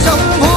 生活